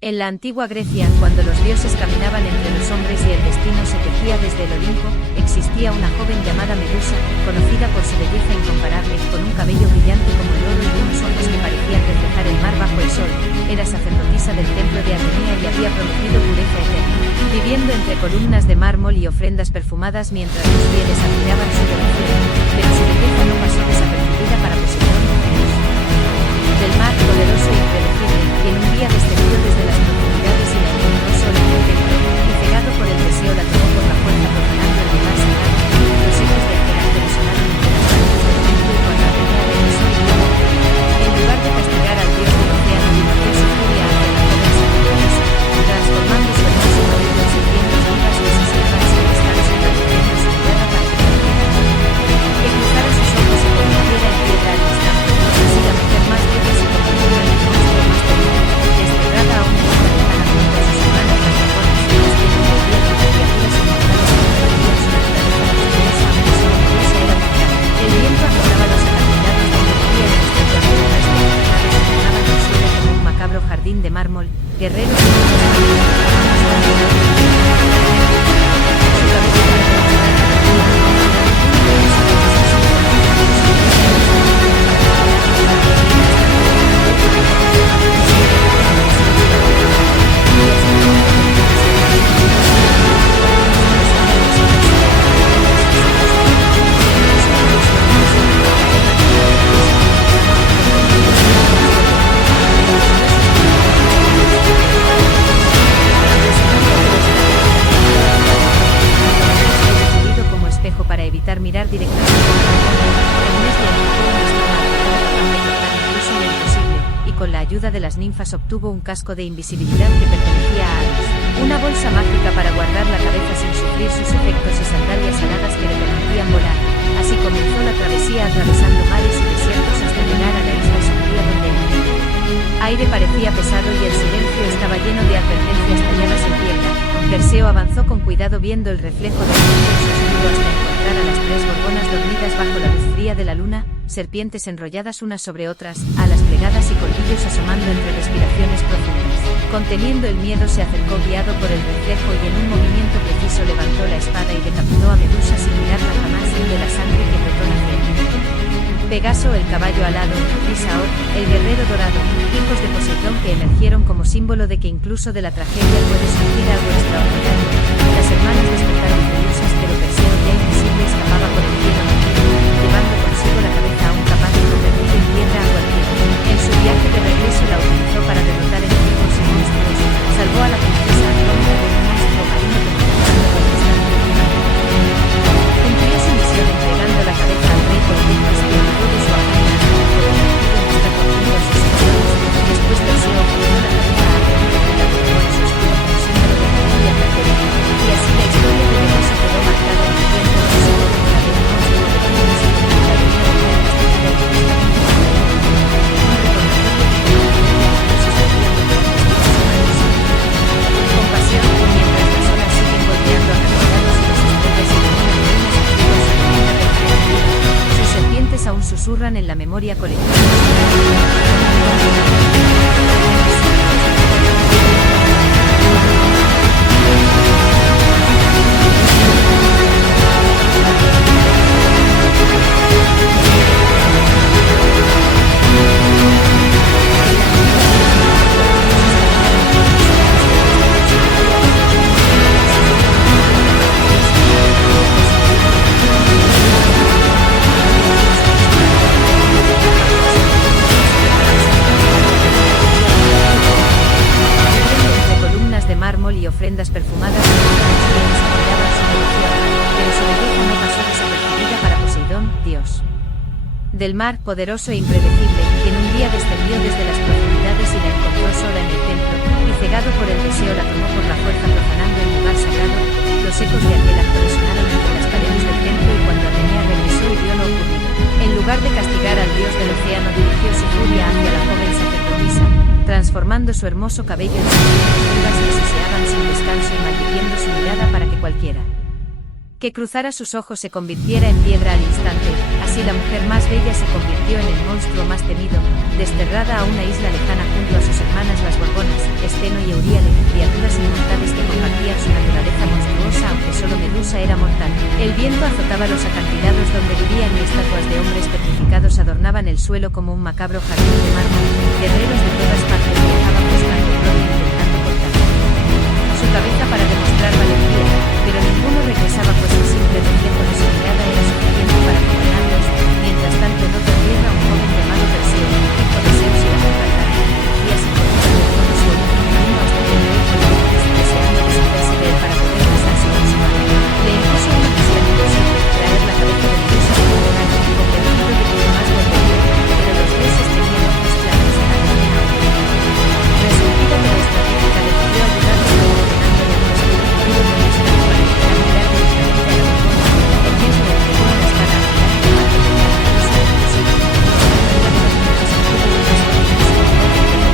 En la antigua Grecia, cuando los dioses caminaban entre los hombres y el destino se tejía desde el Olimpo, existía una joven llamada Medusa, conocida por su belleza incomparable, con un cabello brillante como el oro y unos ojos que parecían reflejar el mar bajo el sol. Era sacerdotisa del templo de Atenea y había prometido pureza eterna, viviendo entre columnas de mármol y ofrendas perfumadas mientras los fieles admiraban su devoción, pero su belleza no pasó desapercibida para Poseidón, Dios del mar, poderoso e impredecible, quien un día descendió desde las profundidades y la encontró sola en el templo, y cegado por el deseo la tomó por la fuerza profanando el lugar sagrado. Los ecos de aquel acto resonaron entre las paredes del templo y cuando Atenea regresó y vio, en lugar de castigar al dios del océano, dirigió su furia hacia la joven sacerdotisa, transformando su hermoso cabello en serpientes vivas que se secaban sin descanso y revolviendo su mirada para que cruzara sus ojos y convirtiera en piedra al instante. Así la mujer más bella se convirtió en el monstruo más temido, desterrada a una isla lejana junto a sus hermanas las dragonas, las que vivían como criaturas inmortales que compartían su naturaleza misteriosa, aunque solo Medusa era mortal. El viento azotaba los acantilados donde vivían los protagonistas que sonaban el suelo como un macabro jardín de mármol, guerreros y para evitar mirar directamente y con la ayuda de las ninfas obtuvo un casco de invisibilidad que pertenecía a Hades, una bolsa mágica para guardar la cabeza sin sufrir sus efectos y sandalias aladas que le permitían volar. Así comenzó la travesía atravesando mares y desiertos hasta llegar a la isla sombría donde el aire parecía pesado y el silencio estaba lleno de advertencias talladas en piedra. Perseo avanzó con cuidado viendo el reflejo del mundo oscuro hasta encontrar a las tres gorgonas dormidas bajo la luz fría de la luna, serpientes enrolladas unas sobre otras, alas plegadas y colmillos asomando entre respiraciones profundas. Conteniendo el miedo se acercó guiado por el reflejo y en un movimiento preciso levantó la espada y decapitó a Medusa sin mirarla jamás de la sangre que brotó naciente. Pegaso, el caballo alado, Crisaor, el guerrero dorado, hijos de Poseidón que emergieron como símbolo de que incluso de la tragedia puede surgir algo extraordinario. Las hermanas despertaron furiosas, pero Perseo, ya invisible, escapaba por el cielo nocturno, llevando consigo la cabeza aún capaz de convertir en piedra a cualquiera. En su viaje de regreso la utilizó para derrotar enemigos y monstruos, salvó a la princesa Andrómeda de un monstruo marino conquistando conquistando el mar. Cumplió su misión entregando la cabeza al rey por Olimpo y olvidó de su afán convertido en esta cortina a sus seguidores. Después Perseo ofreció la cabeza a Atenea que la colocó en su escudo como símbolo de poder y advertencia. Y así la historia de Medusa quedó marcada en el tiempo no solo como la de un monstruo pequeño, sino como la de una mujer castigada y triste. Compasión, mientras las olas siguen golpeando acantilados y las estrellas se iluminan en unas antiguas serpientes, sus serpientes aún susurran en la memoria colectiva. Y ofrendas perfumadas admiraban su devoción, pero su belleza no pasó desapercibida para Poseidón, dios del mar, poderoso e impredecible, quien un día descendió desde las profundidades y la encontró sola en el templo, y cegado por el deseo la tomó por la fuerza profanando el lugar sagrado. Los ecos de aquel acto resonaron entre las paredes del templo y cuando Atenea regresó y vio lo ocurrido, en lugar de castigar al dios del océano dirigió su furia hacia la joven sacerdotisa, transformando su hermoso cabello en serpientes vivas que siseaban sin descanso y maldiciendo su mirada para que cualquiera que cruzara sus ojos se convirtiera en piedra al instante. Así la mujer más bella se convirtió en el monstruo más temido, desterrada a una isla lejana junto a sus hermanas las gorgonas, Esteno y el suelo como un macabro jardín de mármol. Guerreros de todas partes viajaban buscando gloria intentando cortarla. Su cabeza para demostrar valentía, pero ninguno regresaba pues el simple reflejo de su mirada era suficiente para condenarlos. Mientras tanto en otra tierra un joven llamado Perseo, hijo de Zeus y la mortal Dana, vivía sin conocer de todo su origen divino hasta que el rey Polinices, deseando deshacerse de él para poder casarse con su madre, le impuso una misión imposible, traer la cabeza de Medusa como regalo, convencido de que jamás volvería, pero los dioses tenían otros planes a la reina. Resentida pero estratégica decidió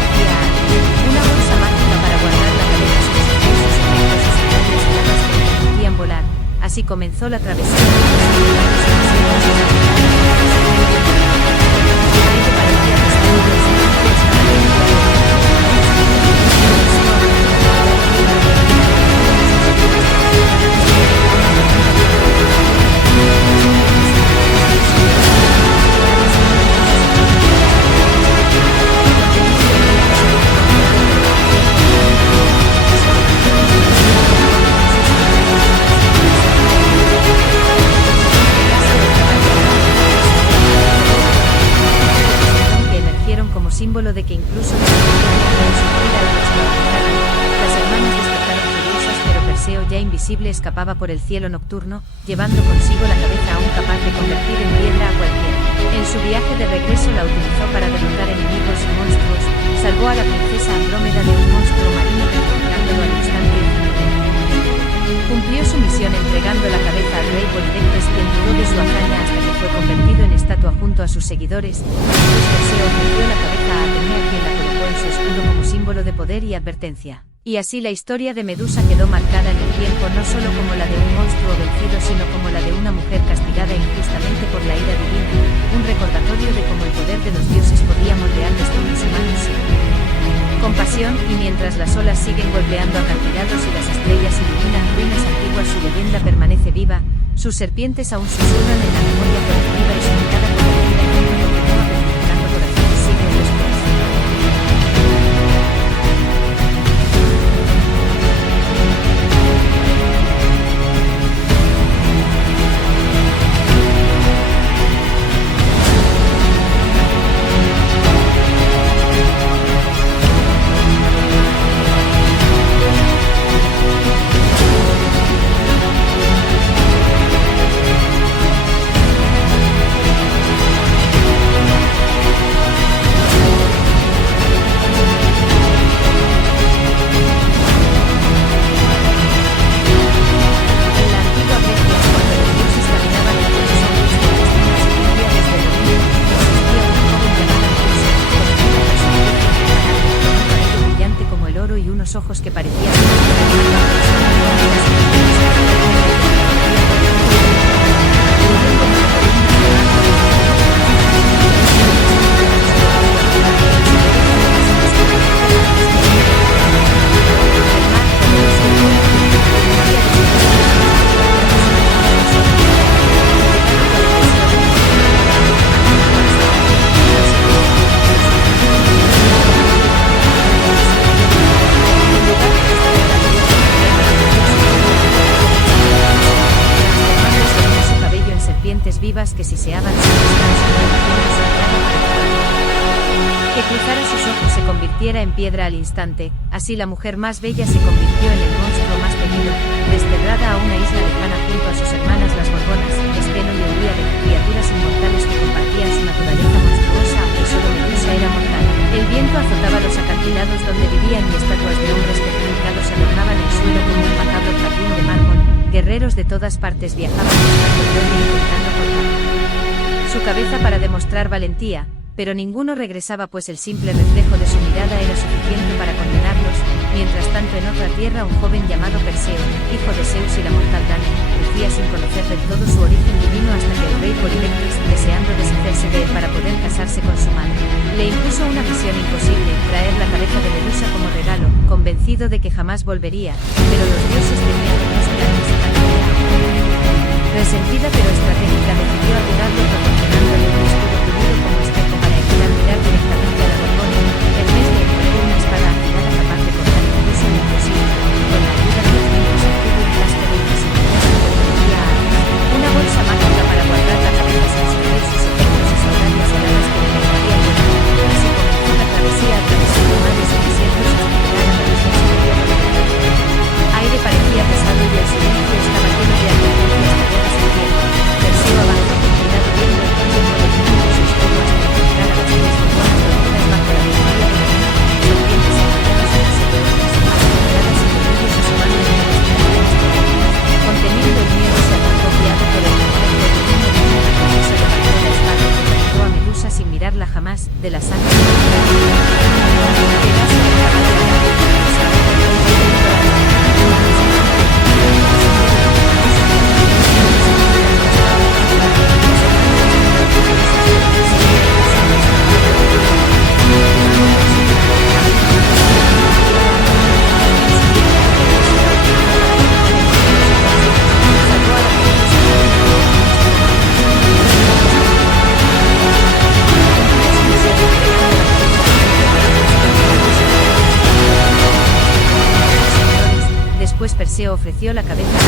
ayudarle proporcionándole un escudo futuro de un espejo para evitar mirar directamente a la dragona. El mismo le entregó una espada a Pilar que más tenía la cabeza de Medusa, una bolsa mágica para guardar la cabeza sin sufrir sus efectos y sandalias heladas que le permitían volar. Así comenzó la travesía de los símbolo de que incluso las hermanas despertaron furiosas, pero Perseo, ya invisible, escapaba por el cielo nocturno, llevando consigo la cabeza aún capaz de convertir en piedra a cualquiera. En su viaje de regreso la utilizó para derrotar enemigos y monstruos, salvó a la princesa Andrómeda de un monstruo marino resucitándolo al instante infinito. Cumplió su misión entregando la cabeza al rey Polidectes, quien dudó de su hazaña hasta que fue convertido en estatua junto a sus seguidores. Después Perseo ofreció la cabeza a Atenea, quien la colocó en su escudo como símbolo de poder y advertencia. Y así la historia de Medusa quedó marcada en el tiempo no solo como la de un monstruo vencido, sino como la de una mujer castigada injustamente por la ira divina, un recordatorio de cómo el poder de los dioses podía moldear destinos humanos con pasión. Y mientras las olas siguen golpeando acantilados y las estrellas iluminan ruinas antiguas, su leyenda permanece viva, sus serpientes aún susurran en la memoria colectiva y su mirada convertida en mundo continúa petrificando corazones siglos después. Ojos que parecían vivas que siseaban sin descanso, que cruzara sus ojos se convirtiera en piedra al instante. Así la mujer más bella se convirtió en el monstruo más temido, desterrada a una isla lejana junto a sus hermanas las gorgonas, Esteno y Euríade, criaturas inmortales que compartían su naturaleza monstruosa, aunque solo Medusa era mortal. El viento azotaba los acantilados donde vivían y estatuas de hombres petrificados adornaban el suelo como un macabro jardín de mármol. Guerreros de todas partes viajaban buscando gloria intentando cortar su cabeza para demostrar valentía, pero ninguno regresaba pues el simple reflejo de su mirada era suficiente para condenarlos. Mientras tanto en otra tierra un joven llamado Perseo, hijo de Zeus y la mortal Dana, crecía sin conocer del todo su origen divino hasta que el rey Polidectes, deseando deshacerse de él para poder casarse con su madre, le impuso una misión imposible, traer la cabeza de Medusa como regalo, convencido de que jamás volvería, pero los dioses tenían otros planes. Resentida pero estratégica decidió ayudarlo proporcionándole un escudo pulido como espejo mirar directamente a la Gorgona, Hermes le entregó una espada afilada capaz de cortar incluso lo imposible. Con la ayuda de los ninfos obtuvo un casco de invisibilidad que pertenecía a Hades, una bolsa mágica para guardar la cabeza sin sufrir sus efectos y sandalias heladas que le permitían volar. Así comenzó la travesía atravesando mares y desiertos hasta llegar a la isla superior de la Tierra. Aire parecía pesado y el silencio estaba lleno de advertencias talladas en piedra. Perseo avanzó con cuidado viendo el tiempo del mundo de su escudo hasta encontrar a las tres gorgonas dormidas bajo la memoria de la luna, serpientes enredadas en las serpientes, asombradas y colmillos asomando en el extremo de las tormentas. Conteniendo el miedo se acercó guiado por el poder del divino de una se levantó la espada y penetró a Medusa sin mirarla jamás, de la sangre de Después Perseo ofreció la cabeza a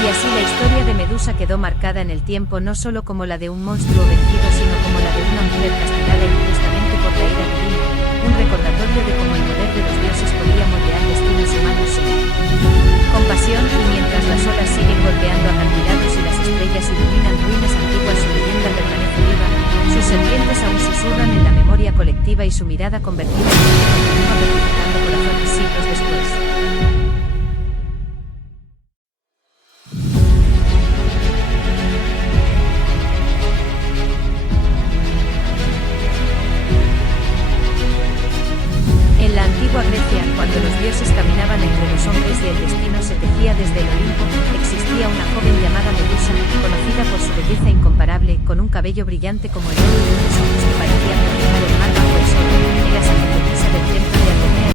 y así la historia de Medusa quedó marcada en el tiempo no solo como la de un monstruo vencido sino como la de una mujer castigada injustamente por la ira divina, un recordatorio de cómo el poder de los dioses podía moldear destinos humanos sin compasión. Y mientras las olas siguen golpeando acantilados y las estrellas iluminan ruinas antiguas, su leyenda permanece viva, sus serpientes aún susurran en la memoria colectiva y su mirada convertida en continúa petrificando corazones siglos después. En la antigua Grecia, cuando los dioses caminaban entre los hombres y el destino se tejía desde el Olimpo, existía una joven llamada Medusa, conocida por su belleza incomparable, con un cabello brillante como el oro y unos ojos